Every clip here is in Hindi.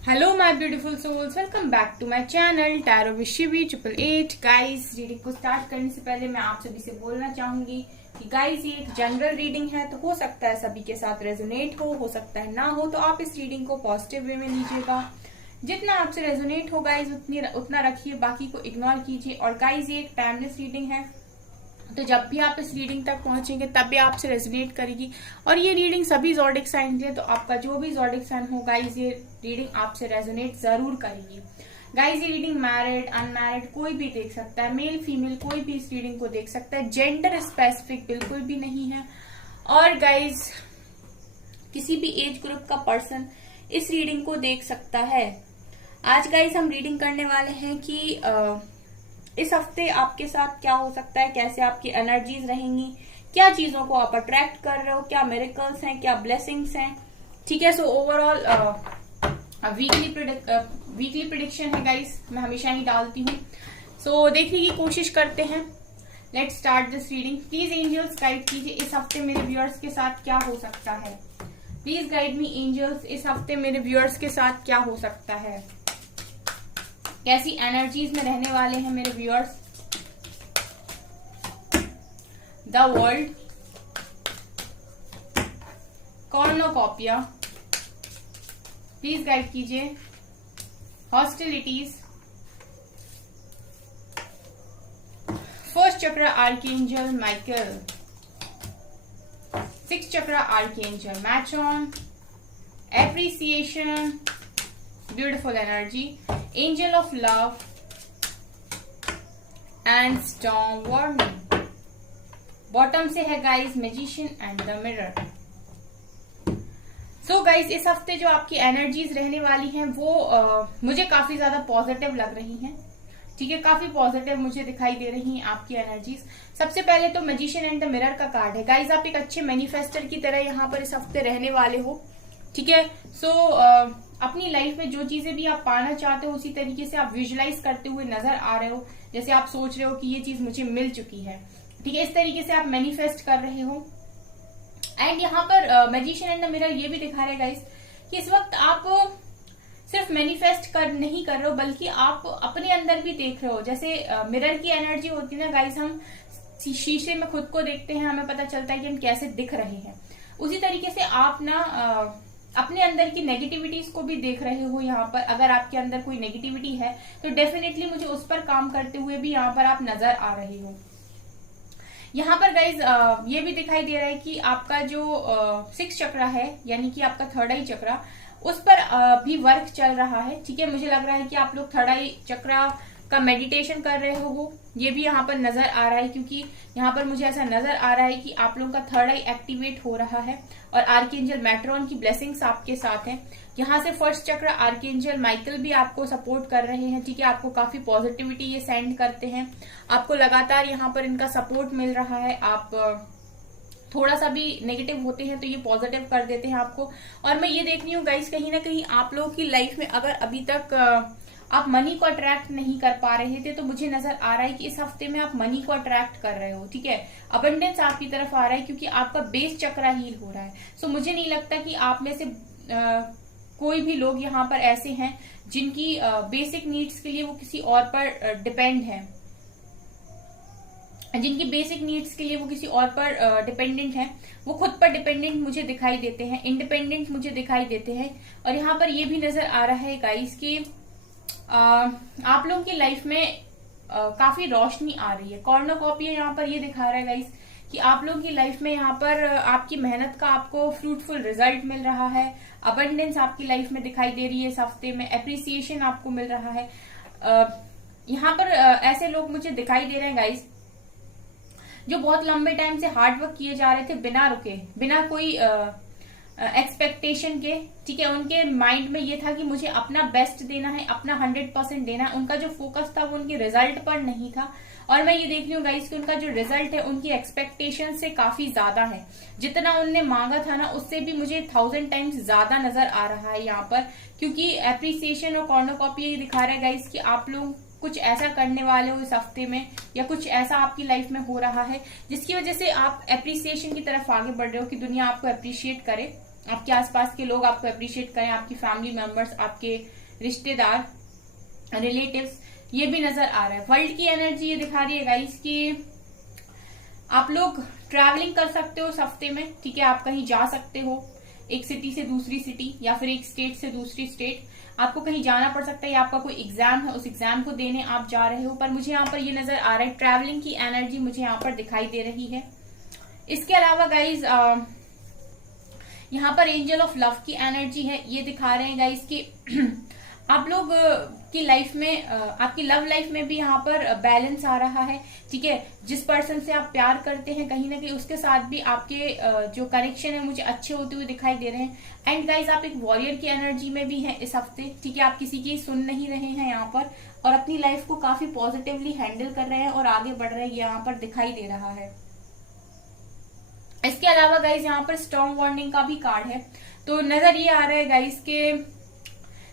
Hello my beautiful souls, welcome back to my channel tarot with Shivi 888। Guys, reading को स्टार्ट करने से पहले मैं आप सभी से बोलना चाहूंगी कि गाइस ये एक जनरल रीडिंग है, तो हो सकता है सभी के साथ रेजोनेट हो सकता है ना हो, तो आप इस रीडिंग को पॉजिटिव वे में लीजिएगा। जितना आपसे रेजोनेट हो गाइस उतना रखिए, बाकी को इग्नोर कीजिए। और गाइस ये एक टाइमलेस रीडिंग है, तो जब भी आप इस रीडिंग तक पहुंचेंगे तब भी आपसे रेजोनेट करेगी। और ये रीडिंग सभी ज़ोडिक साइन के लिए, तो आपका जो भी ज़ोडिक साइन हो गाइस ये रीडिंग आपसे रेजोनेट जरूर करेगी। गाइस ये रीडिंग मैरिड अनमैरिड कोई भी देख सकता है, मेल फीमेल कोई भी इस रीडिंग को देख सकता है, जेंडर स्पेसिफिक बिल्कुल भी नहीं है। और गाइस किसी भी एज ग्रुप का पर्सन इस रीडिंग को देख सकता है। आज गाइस हम रीडिंग करने वाले हैं कि इस हफ्ते आपके साथ क्या हो सकता है, कैसे आपकी एनर्जीज रहेंगी, क्या चीजों को आप अट्रैक्ट कर रहे हो, क्या मिरेकल्स हैं, क्या ब्लेसिंग्स हैं। ठीक है, सो ओवरऑल वीकली प्रिडिक्शन है गाइस, मैं हमेशा ही डालती हूँ। सो देखने की कोशिश करते हैं। Let's start this reading. Please angels guide कीजिए इस हफ्ते मेरे व्यूअर्स के साथ क्या हो सकता है। प्लीज गाइड मी एंजल्स, इस हफ्ते मेरे व्यूअर्स के साथ क्या हो सकता है, कैसी एनर्जीज में रहने वाले हैं मेरे viewers. The world, cornucopia, please guide कीजिए। Hostilities, first chakra archangel Michael, six chakra archangel Metatron, appreciation, beautiful energy, angel of love and storm warning. Bottom से है guys magician and the mirror. So guys इस हफ्ते जो आपकी एनर्जीज रहने वाली हैं वो मुझे काफी ज्यादा पॉजिटिव लग रही हैं। ठीक है, काफी पॉजिटिव मुझे दिखाई दे रही हैं आपकी एनर्जीज। सबसे पहले तो मैजिशियन एंड द मिरर का कार्ड है गाइस, आप एक अच्छे मैनिफेस्टर की तरह यहाँ पर इस हफ्ते रहने वाले हो। ठीक है, सो अपनी लाइफ में जो चीजें भी आप पाना चाहते हो उसी तरीके से आप विजुलाइज करते हुए नजर आ रहे हो, जैसे आप सोच रहे हो कि ये चीज मुझे मिल चुकी है। ठीक है, इस तरीके से आप मैनिफेस्ट कर रहे हो। एंड यहाँ पर मैजिशियन एंड द मिरर ये भी दिखा रहे गाइस कि इस वक्त आप सिर्फ मैनिफेस्ट नहीं कर रहे हो, बल्कि आप अपने अंदर भी देख रहे हो। जैसे मिरर की एनर्जी होती है ना गाइस, हम शीशे में खुद को देखते हैं, हमें पता चलता है कि हम कैसे दिख रहे हैं। उसी तरीके से आप ना अपने अंदर की नेगेटिविटीज को भी देख रहे हो। यहाँ पर अगर आपके अंदर कोई नेगेटिविटी है तो डेफिनेटली मुझे उस पर काम करते हुए भी यहाँ पर आप नजर आ रहे हो। यहाँ पर गाइज ये भी दिखाई दे रहा है कि आपका जो सिक्स चक्र है, यानी कि आपका थर्ड आई चक्र, उस पर भी वर्क चल रहा है। ठीक है, मुझे लग रहा है कि आप लोग थर्ड आई चक्र का मेडिटेशन कर रहे हो, ये भी यहाँ पर नजर आ रहा है, क्योंकि यहाँ पर मुझे ऐसा नजर आ रहा है कि आप लोगों का थर्ड आई एक्टिवेट हो रहा है और आर्कएंजल मैट्रॉन की ब्लेसिंग्स आपके साथ हैं। यहाँ से फर्स्ट चक्र आर्कएंजल माइकल भी आपको सपोर्ट कर रहे हैं। ठीक है, आपको काफी पॉजिटिविटी ये सेंड करते हैं, आपको लगातार यहाँ पर इनका सपोर्ट मिल रहा है। आप थोड़ा सा भी नेगेटिव होते हैं तो ये पॉजिटिव कर देते हैं आपको। और मैं ये देख रही हूँ गाइस, कहीं ना कहीं आप लोगों की लाइफ में अगर अभी तक आप मनी को अट्रैक्ट नहीं कर पा रहे थे, तो मुझे नजर आ रहा है कि इस हफ्ते में आप मनी को अट्रैक्ट कर रहे हो। ठीक है, अबंडेंस आपकी तरफ आ रहा है, क्योंकि आपका बेस चक्र हील हो रहा है। सो मुझे नहीं लगता कि आप में से कोई भी लोग यहाँ पर ऐसे हैं जिनकी बेसिक नीड्स के लिए वो किसी और पर डिपेंड है, जिनकी बेसिक नीड्स के लिए वो किसी और पर डिपेंडेंट है। वो खुद पर डिपेंडेंट मुझे दिखाई देते हैं, इंडिपेंडेंट मुझे दिखाई देते हैं। और यहाँ पर ये भी नजर आ रहा है गाइस कि आप लोगों की लाइफ में काफी रोशनी आ रही है। कॉर्नोकॉपिया यहाँ पर ये दिखा रहा है गाइस कि आप लोगों की लाइफ में यहाँ पर आपकी मेहनत का आपको फ्रूटफुल रिजल्ट मिल रहा है। अबंडेंस आपकी लाइफ में दिखाई दे रही है इस हफ्ते में, एप्रिसिएशन आपको मिल रहा है। यहाँ पर ऐसे लोग मुझे दिखाई दे रहे हैं गाइस जो बहुत लंबे टाइम से हार्ड वर्क किए जा रहे थे बिना रुके, बिना कोई एक्सपेक्टेशन के। ठीक है, उनके माइंड में ये था कि मुझे अपना बेस्ट देना है, अपना 100% देना है। उनका जो फोकस था वो उनके रिजल्ट पर नहीं था। और मैं ये देख रही हूँ गाइस कि उनका जो रिजल्ट है उनकी एक्सपेक्टेशन से काफी ज्यादा है। जितना उनने मांगा था ना उससे भी मुझे 1000 टाइम्स ज्यादा नजर आ रहा है यहाँ पर, क्योंकि एप्रिसिएशन और कॉर्नोकॉपी ये दिखा रहा है गाइस कि आप लोग कुछ ऐसा करने वाले हो इस हफ्ते में, या कुछ ऐसा आपकी लाइफ में हो रहा है जिसकी वजह से आप एप्रिसिएशन की तरफ आगे बढ़ रहे हो कि दुनिया आपको अप्रिशिएट करे। आपके आसपास के लोग आपको अप्रिशिएट करें, आपकी फैमिली मेंबर्स, आपके रिश्तेदार, रिलेटिव्स, ये भी नजर आ रहा है। वर्ल्ड की एनर्जी ये दिखा रही है गाइस कि आप लोग ट्रैवलिंग कर सकते हो इस हफ्ते में, ठीक है। आप कहीं जा सकते हो, एक सिटी से दूसरी सिटी या फिर एक स्टेट से दूसरी स्टेट, आपको कहीं जाना पड़ सकता है, या आपका कोई एग्जाम है, उस एग्जाम को देने आप जा रहे हो। पर मुझे यहाँ पर ये नजर आ रहा है, ट्रैवलिंग की एनर्जी मुझे यहाँ पर दिखाई दे रही है। इसके अलावा गाइज यहाँ पर एंजल ऑफ लव की एनर्जी है, ये दिखा रहे हैं गाइज कि आप लोग की लाइफ में, आपकी लव लाइफ में भी यहाँ पर बैलेंस आ रहा है, ठीक है। जिस पर्सन से आप प्यार करते हैं कहीं ना कहीं उसके साथ भी आपके जो कनेक्शन है मुझे अच्छे होते हुए दिखाई दे रहे हैं। एंड गाइज आप एक वॉरियर की एनर्जी में भी हैं इस हफ्ते, ठीक है। आप किसी की सुन नहीं रहे हैं यहाँ पर, और अपनी लाइफ को काफी पॉजिटिवली हैंडल कर रहे हैं और आगे बढ़ रहे हैं, यहाँ पर दिखाई दे रहा है। इसके अलावा गाइज यहाँ पर स्टॉर्म वार्निंग का भी कार्ड है। तो नजर ये आ रहा है गाइज के,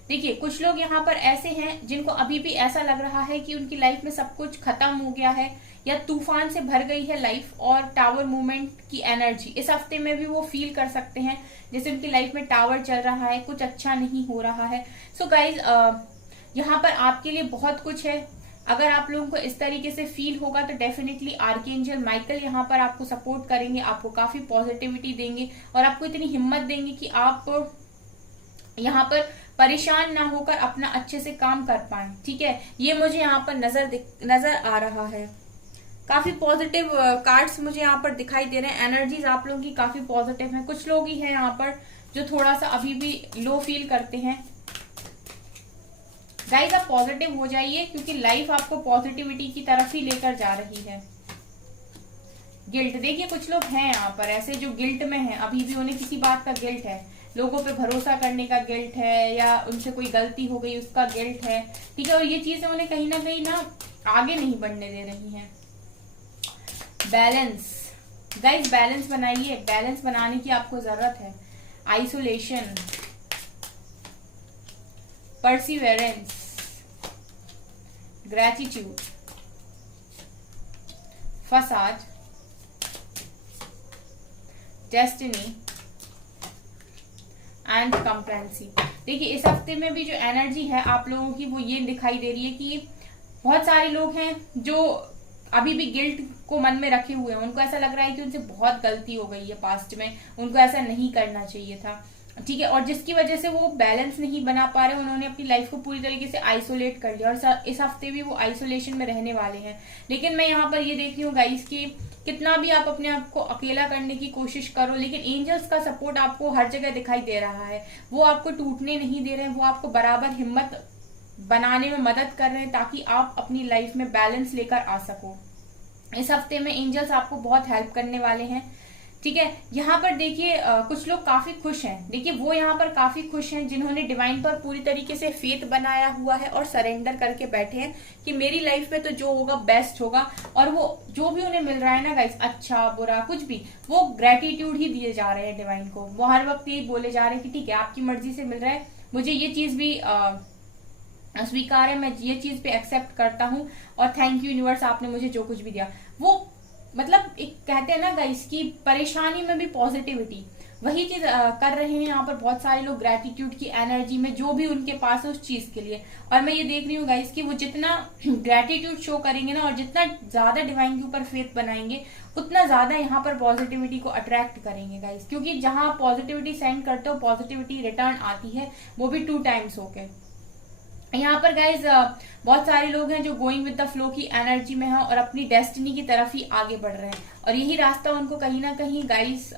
देखिए कुछ लोग यहाँ पर ऐसे हैं जिनको अभी भी ऐसा लग रहा है कि उनकी लाइफ में सब कुछ खत्म हो गया है या तूफान से भर गई है लाइफ, और टावर मूवमेंट की एनर्जी इस हफ्ते में भी वो फील कर सकते हैं, जैसे उनकी लाइफ में टावर चल रहा है, कुछ अच्छा नहीं हो रहा है। सो गाइज यहाँ पर आपके लिए बहुत कुछ है। अगर आप लोगों को इस तरीके से फील होगा तो डेफिनेटली आर्कएंजल माइकल यहाँ पर आपको सपोर्ट करेंगे, आपको काफी पॉजिटिविटी देंगे और आपको इतनी हिम्मत देंगे कि आप यहाँ पर परेशान ना होकर अपना अच्छे से काम कर पाए, ठीक है। ये मुझे यहाँ पर नजर आ रहा है। काफी पॉजिटिव कार्ड्स मुझे यहाँ पर दिखाई दे रहे हैं। एनर्जीज आप लोगों की काफी पॉजिटिव हैं। कुछ लोग ही हैं यहाँ पर जो थोड़ा सा अभी भी लो फील करते हैं। गाइस आप पॉजिटिव हो जाइए क्योंकि लाइफ आपको पॉजिटिविटी की तरफ ही लेकर जा रही है। गिल्ट, देखिए कुछ लोग हैं यहाँ पर ऐसे जो गिल्ट में हैं, अभी भी उन्हें किसी बात का गिल्ट है, लोगों पे भरोसा करने का गिल्ट है, या उनसे कोई गलती हो गई उसका गिल्ट है, ठीक है। और ये चीजें उन्हें कहीं ना आगे नहीं बढ़ने दे रही हैं। बैलेंस, गाइस बैलेंस बनाइए, बैलेंस बनाने की आपको जरूरत है। आइसोलेशन, परसिवेरेंस, ग्रेटिट्यूड, फसाद, डेस्टिनी एंड कंप्रेंसी। देखिए इस हफ्ते में भी जो एनर्जी है आप लोगों की वो ये दिखाई दे रही है कि बहुत सारे लोग हैं जो अभी भी गिल्ट को मन में रखे हुए हैं। उनको ऐसा लग रहा है कि उनसे बहुत गलती हो गई है पास्ट में, उनको ऐसा नहीं करना चाहिए था, ठीक है। और जिसकी वजह से वो बैलेंस नहीं बना पा रहे, उन्होंने अपनी लाइफ को पूरी तरीके से आइसोलेट कर लिया और इस हफ्ते भी वो आइसोलेशन में रहने वाले हैं। लेकिन मैं यहाँ पर ये देख रही हूँ गाइस कि कितना भी आप अपने आप को अकेला करने की कोशिश करो, लेकिन एंजल्स का सपोर्ट आपको हर जगह दिखाई दे रहा है। वो आपको टूटने नहीं दे रहे हैं, वो आपको बराबर हिम्मत बनाने में मदद कर रहे हैं ताकि आप अपनी लाइफ में बैलेंस लेकर आ सको। इस हफ्ते में एंजल्स आपको बहुत हेल्प करने वाले हैं, ठीक है। यहाँ पर देखिए कुछ लोग काफी खुश हैं। देखिए वो यहाँ पर काफी खुश हैं जिन्होंने डिवाइन पर पूरी तरीके से फेथ बनाया हुआ है और सरेंडर करके बैठे हैं कि मेरी लाइफ में तो जो होगा बेस्ट होगा। और वो जो भी उन्हें मिल रहा है ना गाइस, अच्छा बुरा कुछ भी, वो ग्रेटिट्यूड ही दिए जा रहे हैं डिवाइन को। वो हर वक्त यही बोले जा रहे हैं कि ठीक है आपकी मर्जी से मिल रहा है, मुझे ये चीज भी स्वीकार है, मैं ये चीज पे एक्सेप्ट करता हूँ और थैंक यू यूनिवर्स, आपने मुझे जो कुछ भी दिया। वो मतलब एक कहते हैं ना गाइस की परेशानी में भी पॉजिटिविटी, वही चीज कर रहे हैं यहाँ पर बहुत सारे लोग ग्रेटिट्यूड की एनर्जी में, जो भी उनके पास है उस चीज के लिए। और मैं ये देख रही हूँ गाइस कि वो जितना ग्रेटिट्यूड शो करेंगे ना और जितना ज्यादा डिवाइन के ऊपर फेथ बनाएंगे उतना ज्यादा यहाँ पर पॉजिटिविटी को अट्रैक्ट करेंगे गाइस। क्योंकि जहां पॉजिटिविटी सेंड करते हो पॉजिटिविटी रिटर्न आती है, वो भी 2 टाइम्स होके। यहाँ पर गाइज बहुत सारे लोग हैं जो गोइंग विद द फ्लो की एनर्जी में हैं और अपनी डेस्टिनी की तरफ ही आगे बढ़ रहे हैं। और यही रास्ता उनको कहीं ना कहीं गाइज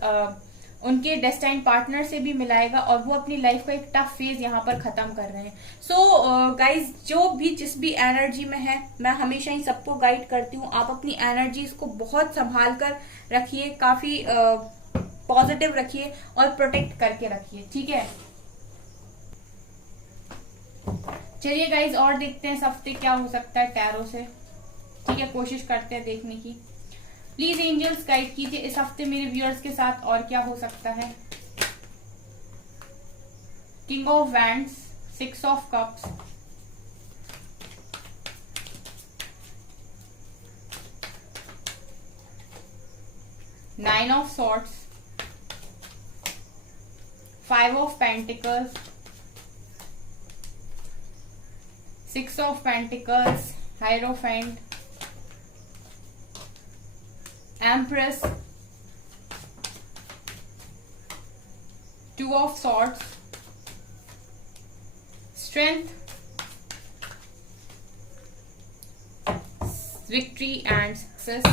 उनके डेस्टाइन पार्टनर से भी मिलाएगा और वो अपनी लाइफ का एक टफ फेज यहाँ पर खत्म कर रहे हैं। सो गाइज जो भी जिस भी एनर्जी में है, मैं हमेशा ही सबको गाइड करती हूँ, आप अपनी एनर्जीज को बहुत संभाल कर रखिए, काफी पॉजिटिव रखिए और प्रोटेक्ट करके रखिए, ठीक है। चलिए गाइज और देखते हैं इस हफ्ते क्या हो सकता है टैरो से, ठीक है। कोशिश करते हैं देखने की। प्लीज एंजल्स गाइड कीजिए इस हफ्ते मेरे व्यूअर्स के साथ और क्या हो सकता है। King of wands, 6 of cups, nine of swords, 5 of pentacles, 6 of pentacles, hierophant, empress, 2 of swords, strength, victory and success,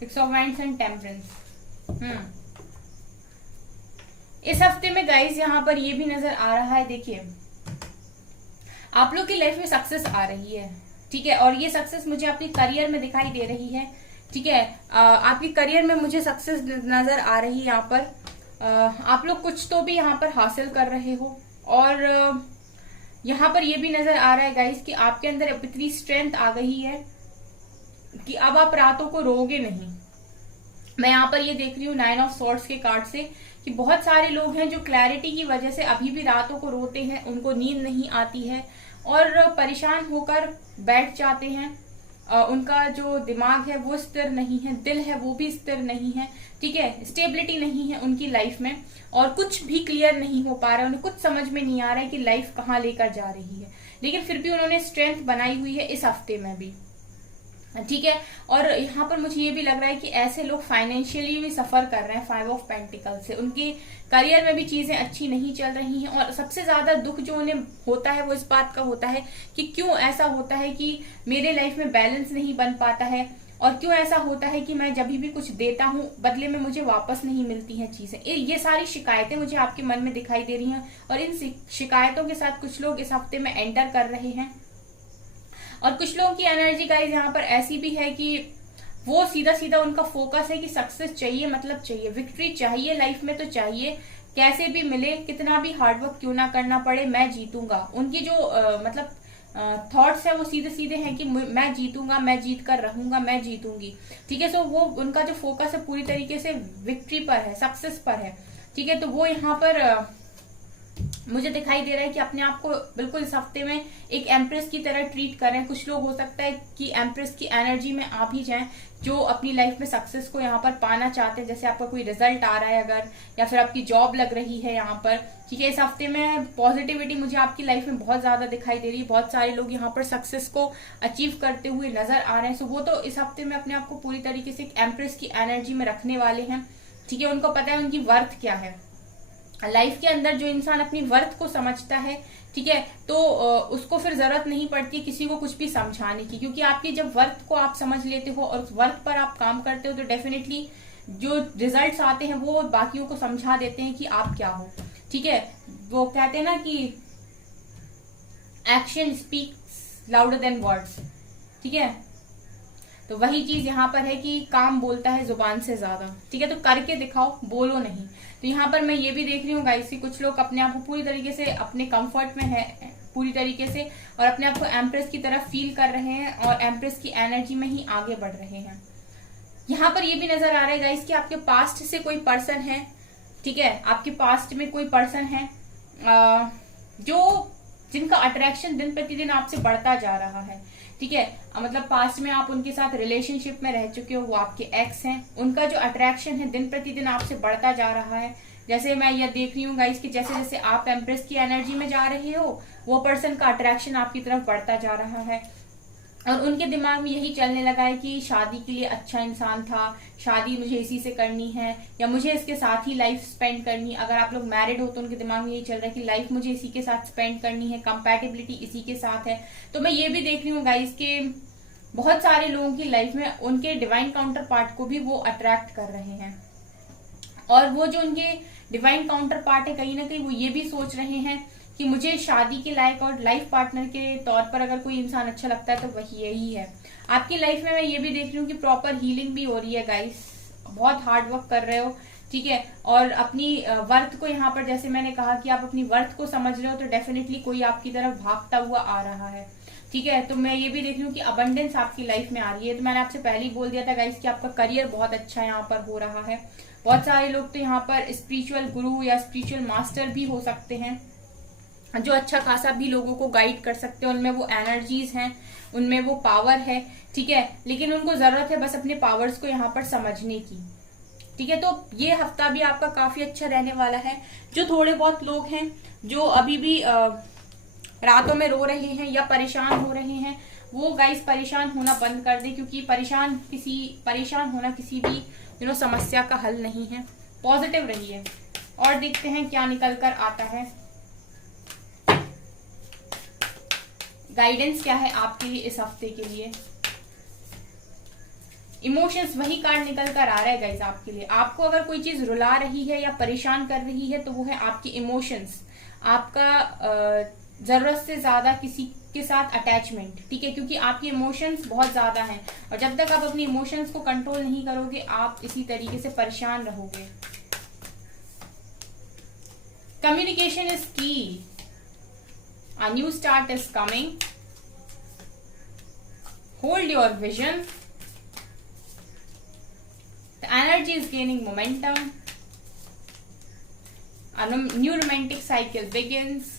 6 of wands and temperance. इस हफ्ते में गाइस यहाँ पर ये भी नजर आ रहा है, देखिए आप लोग की लाइफ में सक्सेस आ रही है, ठीक है, और ये सक्सेस मुझे आपके करियर में दिखाई दे रही है, ठीक है। आपके करियर में मुझे सक्सेस नजर आ रही है यहाँ पर। आप लोग कुछ तो भी यहाँ पर हासिल कर रहे हो, और यहाँ पर ये भी नजर आ रहा है गाइस कि आपके अंदर इतनी स्ट्रेंथ आ गई है कि अब आप रातों को रोगे नहीं। मैं यहाँ पर ये देख रही हूँ 9 ऑफ सॉर्ड्स के कार्ड से कि बहुत सारे लोग हैं जो क्लैरिटी की वजह से अभी भी रातों को रोते हैं, उनको नींद नहीं आती है और परेशान होकर बैठ जाते हैं। उनका जो दिमाग है वो स्थिर नहीं है, दिल है वो भी स्थिर नहीं है, ठीक है, स्टेबिलिटी नहीं है उनकी लाइफ में, और कुछ भी क्लियर नहीं हो पा रहा है, उन्हें कुछ समझ में नहीं आ रहा है कि लाइफ कहाँ लेकर जा रही है। लेकिन फिर भी उन्होंने स्ट्रेंथ बनाई हुई है इस हफ्ते में भी, ठीक है। और यहाँ पर मुझे ये भी लग रहा है कि ऐसे लोग फाइनेंशियली भी सफर कर रहे हैं 5 ऑफ पेंटिकल से, उनके करियर में भी चीजें अच्छी नहीं चल रही हैं, और सबसे ज्यादा दुख जो उन्हें होता है वो इस बात का होता है कि क्यों ऐसा होता है कि मेरे लाइफ में बैलेंस नहीं बन पाता है, और क्यों ऐसा होता है कि मैं जब भी कुछ देता हूँ बदले में मुझे वापस नहीं मिलती हैं चीजें। ये सारी शिकायतें मुझे आपके मन में दिखाई दे रही हैं, और इन शिकायतों के साथ कुछ लोग इस हफ्ते में एंटर कर रहे हैं। और कुछ लोगों की एनर्जी गाइस यहाँ पर ऐसी भी है कि वो सीधा सीधा उनका फोकस है कि सक्सेस चाहिए, मतलब चाहिए, विक्ट्री चाहिए लाइफ में, तो चाहिए कैसे भी मिले, कितना भी हार्डवर्क क्यों ना करना पड़े, मैं जीतूंगा। उनकी जो मतलब थॉट्स है वो सीधे सीधे हैं कि मैं जीतूंगा, मैं जीत कर रहूंगा, मैं जीतूंगी, ठीक है। सो वो उनका जो फोकस है पूरी तरीके से विक्ट्री पर है, सक्सेस पर है, ठीक है। तो वो यहाँ पर मुझे दिखाई दे रहा है कि अपने आप को बिल्कुल इस हफ्ते में एक एम्प्रेस की तरह ट्रीट करें। कुछ लोग हो सकता है कि एम्प्रेस की एनर्जी में आ भी जाएं, जो अपनी लाइफ में सक्सेस को यहाँ पर पाना चाहते हैं, जैसे आपका कोई रिजल्ट आ रहा है अगर, या फिर आपकी जॉब लग रही है यहाँ पर, ठीक है। इस हफ्ते में पॉजिटिविटी मुझे आपकी लाइफ में बहुत ज्यादा दिखाई दे रही है, बहुत सारे लोग यहाँ पर सक्सेस को अचीव करते हुए नजर आ रहे हैं। सो वो तो इस हफ्ते में अपने आप को पूरी तरीके से एक एम्प्रेस की एनर्जी में रखने वाले हैं, ठीक है। उनको पता है उनकी वर्थ क्या है लाइफ के अंदर। जो इंसान अपनी वर्थ को समझता है, ठीक है, तो उसको फिर जरूरत नहीं पड़ती किसी को कुछ भी समझाने की, क्योंकि आपकी जब वर्थ को आप समझ लेते हो और उस वर्थ पर आप काम करते हो तो डेफिनेटली जो रिजल्ट्स आते हैं वो बाकियों को समझा देते हैं कि आप क्या हो, ठीक है। वो कहते हैं ना कि action speaks louder than words, ठीक है। तो वही चीज यहाँ पर है कि काम बोलता है जुबान से ज्यादा, ठीक है। तो करके दिखाओ, बोलो नहीं। तो यहाँ पर मैं ये भी देख रही हूँ गाइस कि कुछ लोग अपने आप को पूरी तरीके से अपने कंफर्ट में है पूरी तरीके से, और अपने आप को एम्प्रेस की तरफ फील कर रहे हैं और एम्प्रेस की एनर्जी में ही आगे बढ़ रहे हैं। यहाँ पर ये भी नजर आ रहा है गाइस कि आपके पास्ट से कोई पर्सन है, ठीक है, आपके पास्ट में कोई पर्सन है जो जिनका अट्रैक्शन दिन प्रतिदिन आपसे बढ़ता जा रहा है, ठीक है। मतलब पास्ट में आप उनके साथ रिलेशनशिप में रह चुके हो, वो आपके एक्स हैं, उनका जो अट्रैक्शन है दिन प्रतिदिन आपसे बढ़ता जा रहा है। जैसे मैं ये देख रही हूँ गाइस कि जैसे जैसे आप एम्प्रेस की एनर्जी में जा रहे हो, वो पर्सन का अट्रैक्शन आपकी तरफ बढ़ता जा रहा है, और उनके दिमाग में यही चलने लगा है कि शादी के लिए अच्छा इंसान था, शादी मुझे इसी से करनी है, या मुझे इसके साथ ही लाइफ स्पेंड करनी। अगर आप लोग मैरिड हो तो उनके दिमाग में यही चल रहा है कि लाइफ मुझे इसी के साथ स्पेंड करनी है, कंपैटिबिलिटी इसी के साथ है। तो मैं ये भी देख रही हूँ गाइस कि बहुत सारे लोगों की लाइफ में उनके डिवाइन काउंटर पार्ट को भी वो अट्रैक्ट कर रहे हैं, और वो जो उनके डिवाइन काउंटर पार्ट है कहीं ना कहीं वो ये भी सोच रहे हैं कि मुझे शादी के लायक और लाइफ पार्टनर के तौर पर अगर कोई इंसान अच्छा लगता है तो वही यही है। आपकी लाइफ में मैं ये भी देख रही हूँ कि प्रॉपर हीलिंग भी हो रही है गाइस, बहुत हार्ड वर्क कर रहे हो, ठीक है। और अपनी वर्थ को यहाँ पर, जैसे मैंने कहा कि आप अपनी वर्थ को समझ रहे हो, तो डेफिनेटली कोई आपकी तरफ भागता हुआ आ रहा है, ठीक है। तो मैं ये भी देख रही हूँ कि अबंडेंस आपकी लाइफ में आ रही है। तो मैंने आपसे पहले ही बोल दिया था गाइस कि आपका करियर बहुत अच्छा यहाँ पर हो रहा है। बहुत सारे लोग तो यहाँ पर स्पिरिचुअल गुरु या स्पिरिचुअल मास्टर भी हो सकते हैं, जो अच्छा खासा भी लोगों को गाइड कर सकते हैं। उनमें वो एनर्जीज हैं, उनमें वो पावर है, ठीक है। लेकिन उनको जरूरत है बस अपने पावर्स को यहाँ पर समझने की, ठीक है, तो ये हफ्ता भी आपका काफी अच्छा रहने वाला है। जो थोड़े बहुत लोग हैं जो अभी भी रातों में रो रहे हैं या परेशान हो रहे हैं, वो गाइस परेशान होना बंद कर दे, क्योंकि परेशान होना किसी भी समस्या का हल नहीं है। पॉजिटिव रहिए और देखते हैं क्या निकल कर आता है। गाइडेंस क्या है आपके लिए इस हफ्ते के लिए। इमोशंस, वही कार्ड निकल कर आ रहा है गाइस आपके लिए। आपको अगर कोई चीज रुला रही है या परेशान कर रही है तो वो है आपकी इमोशंस, आपका जरूरत से ज्यादा किसी के साथ अटैचमेंट, ठीक है, क्योंकि आपके इमोशंस बहुत ज्यादा हैं और जब तक आप अपनी इमोशंस को कंट्रोल नहीं करोगे आप इसी तरीके से परेशान रहोगे। कम्युनिकेशन इज की, a new start is coming, hold your vision, the energy is gaining momentum, a new romantic cycle begins,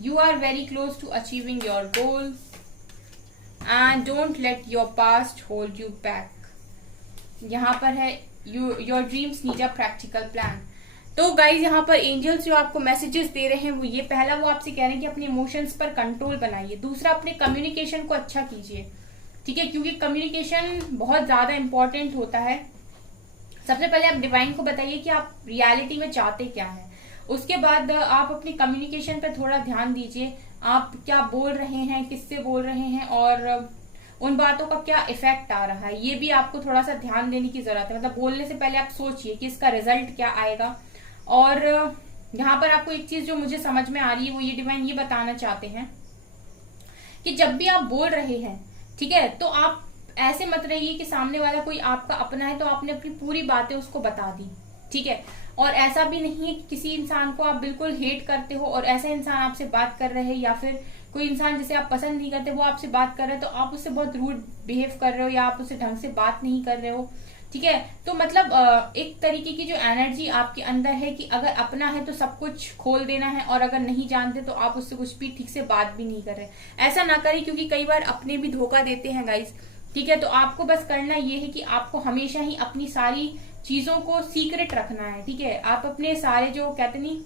you are very close to achieving your goal and don't let your past hold you back। यहाँ पर है your dreams need a practical plan। तो गाइज यहाँ पर एंजल्स जो आपको मैसेजेस दे रहे हैं वो ये, पहला वो आपसे कह रहे हैं कि अपने इमोशंस पर कंट्रोल बनाइए। दूसरा, अपने कम्युनिकेशन को अच्छा कीजिए, ठीक है, क्योंकि कम्युनिकेशन बहुत ज्यादा इंपॉर्टेंट होता है। सबसे पहले आप डिवाइन को बताइए कि आप रियलिटी में चाहते क्या है। उसके बाद आप अपनी कम्युनिकेशन पर थोड़ा ध्यान दीजिए, आप क्या बोल रहे हैं, किससे बोल रहे हैं और उन बातों का क्या इफेक्ट आ रहा है, ये भी आपको थोड़ा सा ध्यान देने की जरूरत है। मतलब बोलने से पहले आप सोचिए कि इसका रिजल्ट क्या आएगा। और यहाँ पर आपको एक चीज जो मुझे समझ में आ रही है वो ये डिवाइन ये बताना चाहते हैं कि जब भी आप बोल रहे हैं, ठीक है, तो आप ऐसे मत रहिए कि सामने वाला कोई आपका अपना है तो आपने अपनी पूरी बातें उसको बता दी, ठीक है। और ऐसा भी नहीं है कि किसी इंसान को आप बिल्कुल हेट करते हो और ऐसा इंसान आपसे बात कर रहे हैं या फिर कोई इंसान जिसे आप पसंद नहीं करते वो आपसे बात कर रहे हैं तो आप उससे बहुत रूड बिहेव कर रहे हो या आप उससे ढंग से बात नहीं कर रहे हो, ठीक है। तो मतलब एक तरीके की जो एनर्जी आपके अंदर है कि अगर अपना है तो सब कुछ खोल देना है और अगर नहीं जानते तो आप उससे कुछ भी ठीक से बात भी नहीं कर रहे। ऐसा ना करें क्योंकि कई बार अपने भी धोखा देते हैं गाइस, ठीक है। तो आपको बस करना ये है कि आपको हमेशा ही अपनी सारी चीजों को सीक्रेट रखना है, ठीक है। आप अपने सारे जो कहते नहीं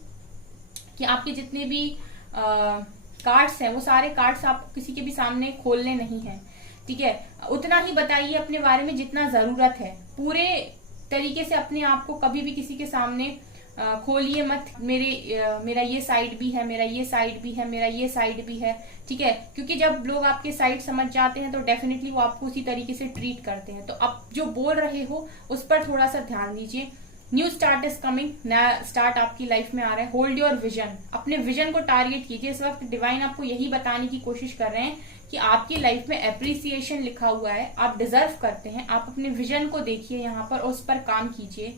कि आपके जितने भी कार्ड्स हैं वो सारे कार्ड्स आप किसी के भी सामने खोलने नहीं है, ठीक है। उतना ही बताइए अपने बारे में जितना जरूरत है, पूरे तरीके से अपने आप को कभी भी किसी के सामने खोलिए मत। मेरा ये साइड भी है, मेरा ये साइड भी है, मेरा ये साइड भी है, ठीक है। क्योंकि जब लोग आपके साइड समझ जाते हैं तो डेफिनेटली वो आपको उसी तरीके से ट्रीट करते हैं। तो आप जो बोल रहे हो उस पर थोड़ा सा ध्यान दीजिए। न्यू स्टार्ट इज कमिंग, नया स्टार्ट आपकी लाइफ में आ रहा है। होल्ड योर विजन, अपने विजन को टारगेट कीजिए। इस वक्त डिवाइन आपको यही बताने की कोशिश कर रहे हैं कि आपकी लाइफ में एप्रिसिएशन लिखा हुआ है, आप डिजर्व करते हैं। आप अपने विजन को देखिए यहाँ पर और उस पर काम कीजिए।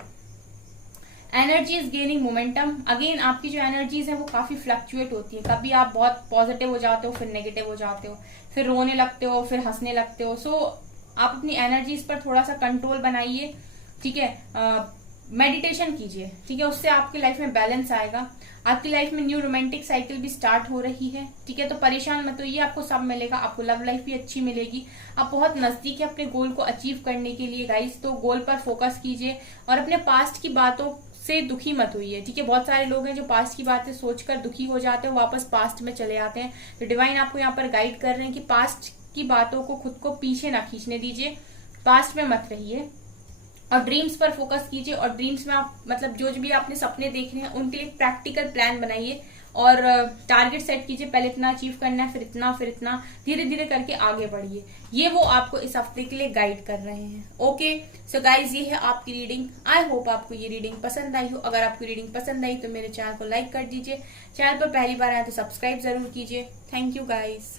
Energy is gaining momentum. Again आपकी जो एनर्जीज है वो काफी फ्लक्चुएट होती है। कभी आप बहुत पॉजिटिव हो जाते हो, फिर नेगेटिव हो जाते हो, फिर रोने लगते हो, फिर हंसने लगते हो। सो आप अपनी एनर्जीज पर थोड़ा सा कंट्रोल बनाइए, ठीक है। मेडिटेशन कीजिए, ठीक है, उससे आपकी लाइफ में बैलेंस आएगा। आपकी लाइफ में न्यू रोमांटिक साइकिल भी स्टार्ट हो रही है, ठीक है। तो परेशान मत होइए, आपको सब मिलेगा। आपको लव लाइफ भी अच्छी मिलेगी। आप बहुत नजदीक है अपने गोल को अचीव करने के लिए गाइस। तो गोल पर फोकस कीजिए और अपने पास्ट की बातों से दुखी मत होइए, ठीक है। बहुत सारे लोग हैं जो पास्ट की बातें सोचकर दुखी हो जाते हैं, वापस पास्ट में चले आते हैं। तो डिवाइन आपको यहाँ पर गाइड कर रहे हैं कि पास्ट की बातों को खुद को पीछे ना खींचने दीजिए, पास्ट में मत रहिए और ड्रीम्स पर फोकस कीजिए। और ड्रीम्स में आप मतलब जो भी आपने सपने देख रहे हैं उनके लिए प्रैक्टिकल प्लान बनाइए और टारगेट सेट कीजिए। पहले इतना अचीव करना है, फिर इतना, धीरे धीरे करके आगे बढ़िए। ये वो आपको इस हफ्ते के लिए गाइड कर रहे हैं। ओके सो गाइज, ये है आपकी रीडिंग। आई होप आपको ये रीडिंग पसंद आई हो। अगर आपको रीडिंग पसंद आई तो मेरे चैनल को लाइक कर दीजिए। चैनल पर पहली बार आए तो सब्सक्राइब जरूर कीजिए। Thank you guys.